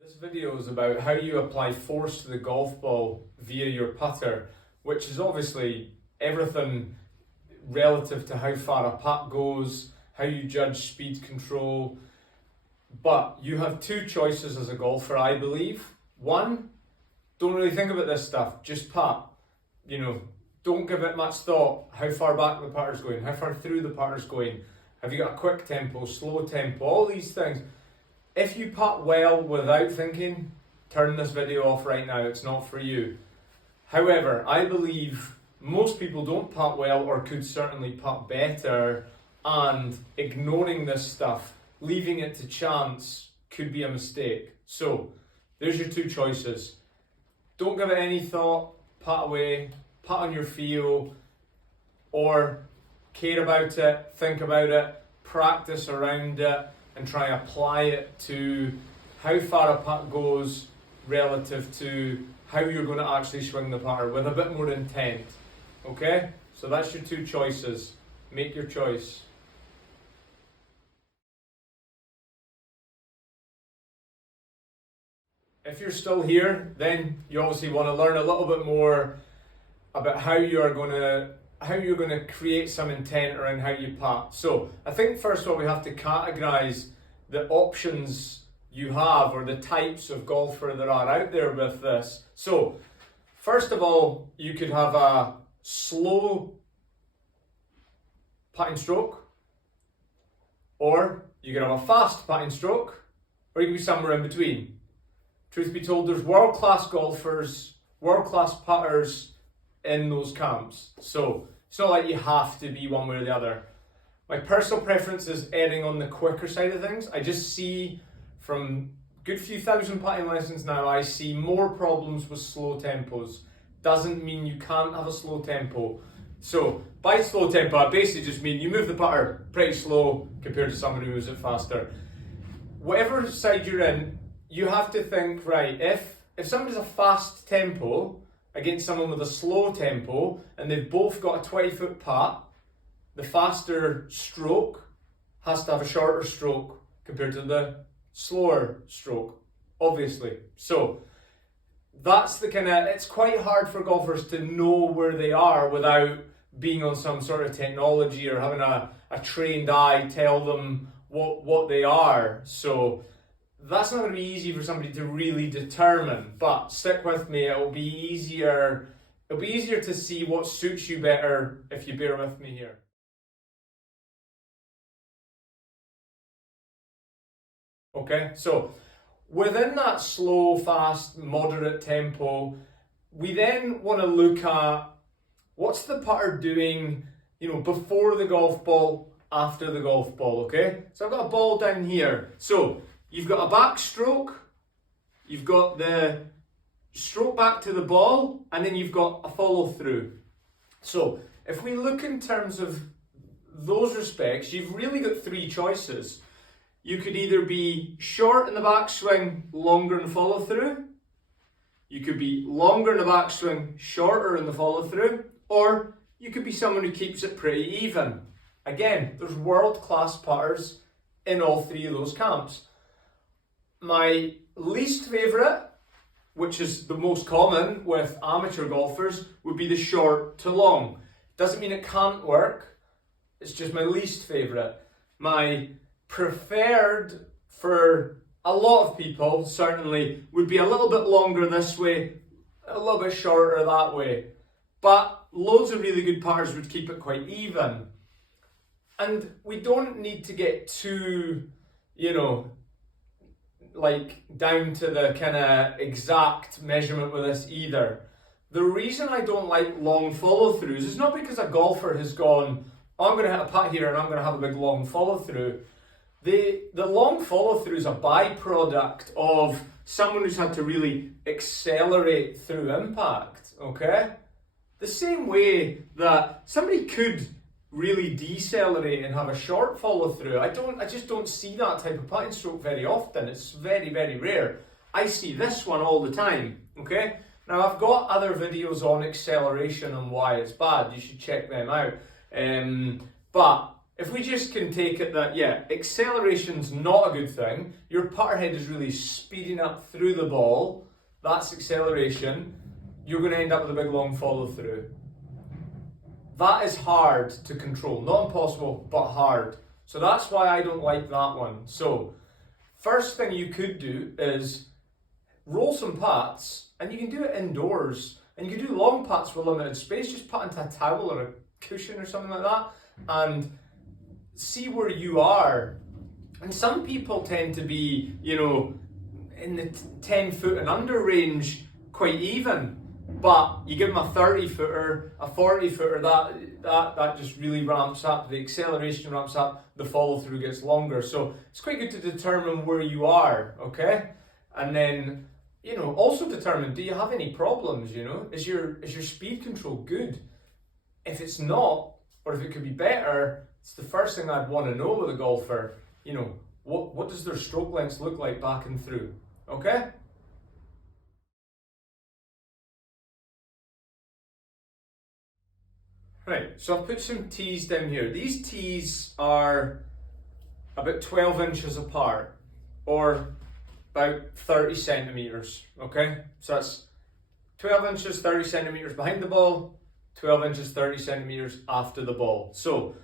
This video is about how you apply force to the golf ball via your putter, which is obviously everything relative to how far a putt goes, how you judge speed control. But you have two choices as a golfer, I believe. One, don't really think about this stuff, just putt. Don't give it much thought. How far back the putter's going, how far through the putter's going. Have you got a quick tempo, slow tempo, all these things. If you putt well without thinking, turn this video off right now, it's not for you. However, I believe most people don't putt well or could certainly putt better, and ignoring this stuff, leaving it to chance, could be a mistake. So, there's your two choices. Don't give it any thought, putt away, putt on your feel, or care about it, think about it, practice around it, and try and apply it to how far a putt goes relative to how you're going to actually swing the putter with a bit more intent. Okay? So that's your two choices. Make your choice. If you're still here, then you obviously want to learn a little bit more about how you're going to create some intent around how you putt. So I think first of all we have to categorize the options you have, or the types of golfer that are out there with this. So first of all, you could have a slow putting stroke, or you could have a fast putting stroke, or you could be somewhere in between. Truth be told, there's world-class golfers, world-class putters in those camps. So it's not like you have to be one way or the other. My personal preference is erring on the quicker side of things. I just see from a good few thousand putting lessons now, I see more problems with slow tempos. Doesn't mean you can't have a slow tempo. So by slow tempo, I basically just mean you move the putter pretty slow compared to someone who moves it faster. Whatever side you're in, you have to think, right, if somebody's a fast tempo against someone with a slow tempo, and they've both got a 20-foot putt, the faster stroke has to have a shorter stroke compared to the slower stroke, obviously. So that's it's quite hard for golfers to know where they are without being on some sort of technology or having a trained eye tell them what they are. So that's not going to be easy for somebody to really determine, but stick with me, it'll be easier to see what suits you better if you bear with me here. Okay, so within that slow, fast, moderate tempo, we then want to look at what's the putter doing, before the golf ball, after the golf ball, okay? So I've got a ball down here. So you've got a back stroke, you've got the stroke back to the ball, and then you've got a follow through. So if we look in terms of those respects, you've really got three choices. You could either be short in the backswing, longer in the follow through. You could be longer in the backswing, shorter in the follow through. Or you could be someone who keeps it pretty even. Again, there's world-class putters in all three of those camps. My least favourite, which is the most common with amateur golfers, would be the short to long. Doesn't mean it can't work, it's just my least favourite. My preferred for a lot of people, certainly, would be a little bit longer this way, a little bit shorter that way. But loads of really good putters would keep it quite even. And we don't need to get too, down to the kind of exact measurement with this either. The reason I don't like long follow-throughs is not because a golfer has gone, I'm going to hit a putt here and I'm going to have a big long follow-through. The long follow-through is a byproduct of someone who's had to really accelerate through impact, okay? The same way that somebody could really decelerate and have a short follow-through. I just don't see that type of putting stroke very often. It's very, very rare. I see this one all the time, okay? Now I've got other videos on acceleration and why it's bad. You should check them out. But if we just can take it that, yeah, acceleration's not a good thing, your putter head is really speeding up through the ball, that's acceleration, you're going to end up with a big long follow through. That is hard to control, not impossible, but hard. So that's why I don't like that one. So, first thing you could do is roll some putts, and you can do it indoors, and you can do long putts with limited space, just putt into a towel or a cushion or something like that, and see where you are. And some people tend to be, in the 10 foot and under range quite even, but you give them a 30 footer, a 40 footer, that just really ramps up, the acceleration ramps up, the follow through gets longer. So it's quite good to determine where you are, okay? And then, also determine, do you have any problems, Is your speed control good? If it's not, or if it could be better, it's the first thing I'd want to know with a golfer. What does their stroke length look like back and through? Okay? Right, so I've put some tees down here. These tees are about 12 inches apart, or about 30 centimetres, okay? So that's 12 inches, 30 centimetres behind the ball, 12 inches, 30 centimetres after the ball. So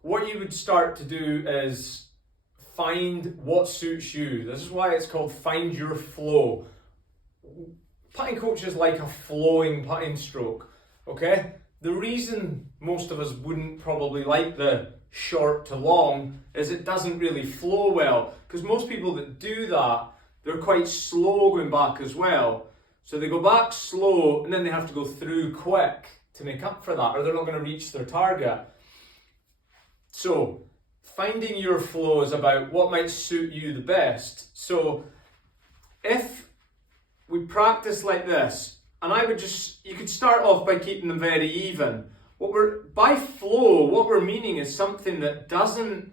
what you would start to do is find what suits you. This is why it's called find your flow. Putting coaches like a flowing putting stroke, okay? The reason most of us wouldn't probably like the short to long is it doesn't really flow well, because most people that do that, they're quite slow going back as well. So they go back slow and then they have to go through quick to make up for that, or they're not going to reach their target. So finding your flow is about what might suit you the best. So if we practice like this, and you could start off by keeping them very even. By flow, what we're meaning is something that doesn't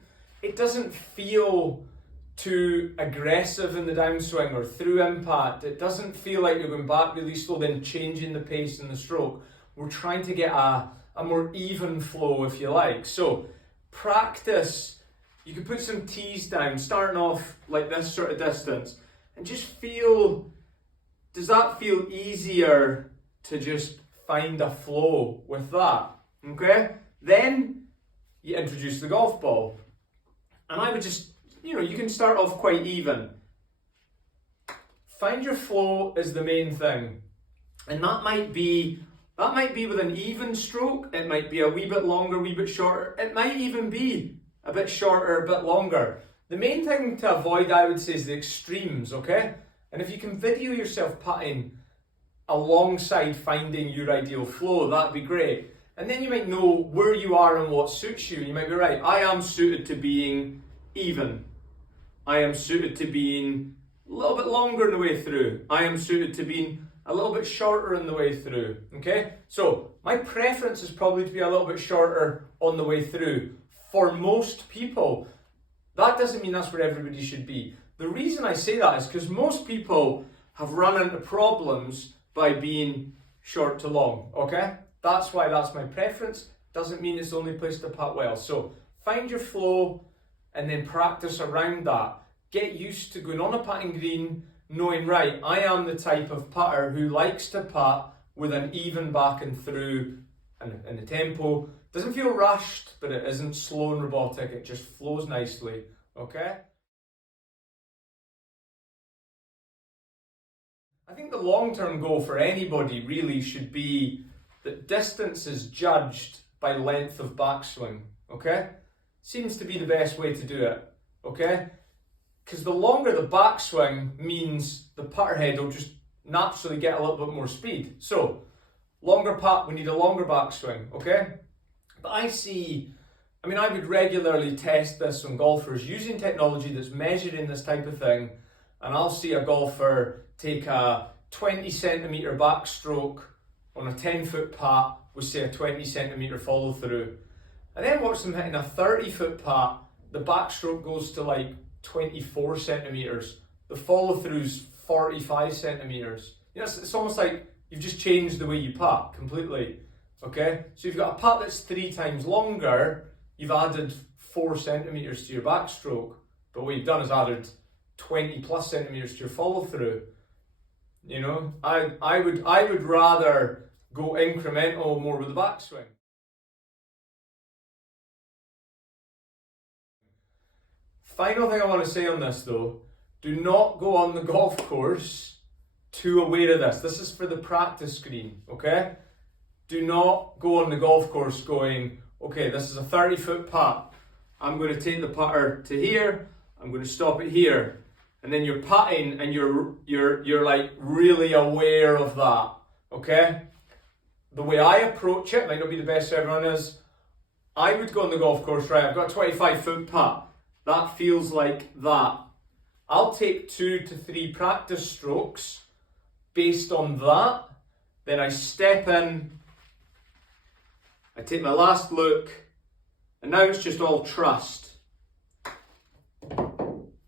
feel too aggressive in the downswing or through impact. It doesn't feel like you're going back really slow, then changing the pace in the stroke. We're trying to get a more even flow, if you like. So practice, you can put some tees down, starting off like this sort of distance, and just feel, does that feel easier to just find a flow with that? Okay? Then you introduce the golf ball. And I would just, you can start off quite even. Find your flow is the main thing. And that might be with an even stroke, it might be a wee bit longer, a wee bit shorter, it might even be a bit shorter, a bit longer. The main thing to avoid, I would say, is the extremes, okay? And if you can video yourself putting alongside finding your ideal flow, that'd be great. And then you might know where you are and what suits you. You might be right, I am suited to being even. I am suited to being a little bit longer in the way through. I am suited to being a little bit shorter in the way through, okay? So my preference is probably to be a little bit shorter on the way through. For most people, that doesn't mean that's where everybody should be. The reason I say that is because most people have run into problems by being short to long, okay? That's why that's my preference. Doesn't mean it's the only place to putt well. So find your flow and then practice around that. Get used to going on a putting green, knowing, right, I am the type of putter who likes to putt with an even back and through and the tempo. Doesn't feel rushed, but it isn't slow and robotic. It just flows nicely, okay? I think the long-term goal for anybody really should be that distance is judged by length of backswing, okay? Seems to be the best way to do it, okay? Because the longer the backswing means the putter head will just naturally get a little bit more speed. So, longer putt, we need a longer backswing, okay? But I would regularly test this on golfers using technology that's measuring this type of thing, and I'll see a golfer take a 20 centimetre backstroke on a 10-foot putt with, say, a 20 centimetre follow through. And then watch them hitting a 30-foot putt, the backstroke goes to like 24 centimetres. The follow through's 45 centimetres. It's almost like you've just changed the way you putt completely. Okay? So you've got a putt that's 3 times longer, you've added 4 centimetres to your backstroke, but what you've done is added 20 plus centimetres to your follow through. You know, I would rather go incremental more with the backswing. Final thing I want to say on this though, do not go on the golf course too aware of this. This is for the practice screen, okay? Do not go on the golf course going, okay, this is a 30-foot putt. I'm going to take the putter to here. I'm going to stop it here. And then you're putting and you're like really aware of that, okay? The way I approach it might not be the best for everyone is, I would go on the golf course, right, I've got a 25-foot putt. That feels like that. I'll take 2 to 3 practice strokes based on that. Then I step in, I take my last look, and now it's just all trust.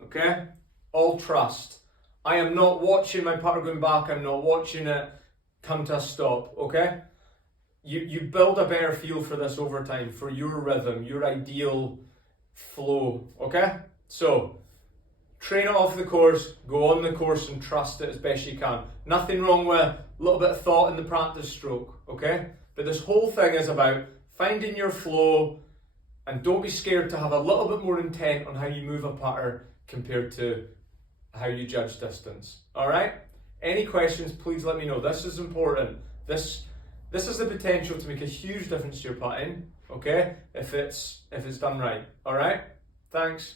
Okay? All trust. I am not watching my putter going back, I'm not watching it come to a stop, okay? You build a better feel for this over time, for your rhythm, your ideal flow, okay? So, train it off the course, go on the course and trust it as best you can. Nothing wrong with a little bit of thought in the practice stroke, okay? But this whole thing is about finding your flow, and don't be scared to have a little bit more intent on how you move a putter compared to how you judge distance, all right? Any questions, please let me know. This is important. This has the potential to make a huge difference to your putting, okay? If it's done right, all right? Thanks.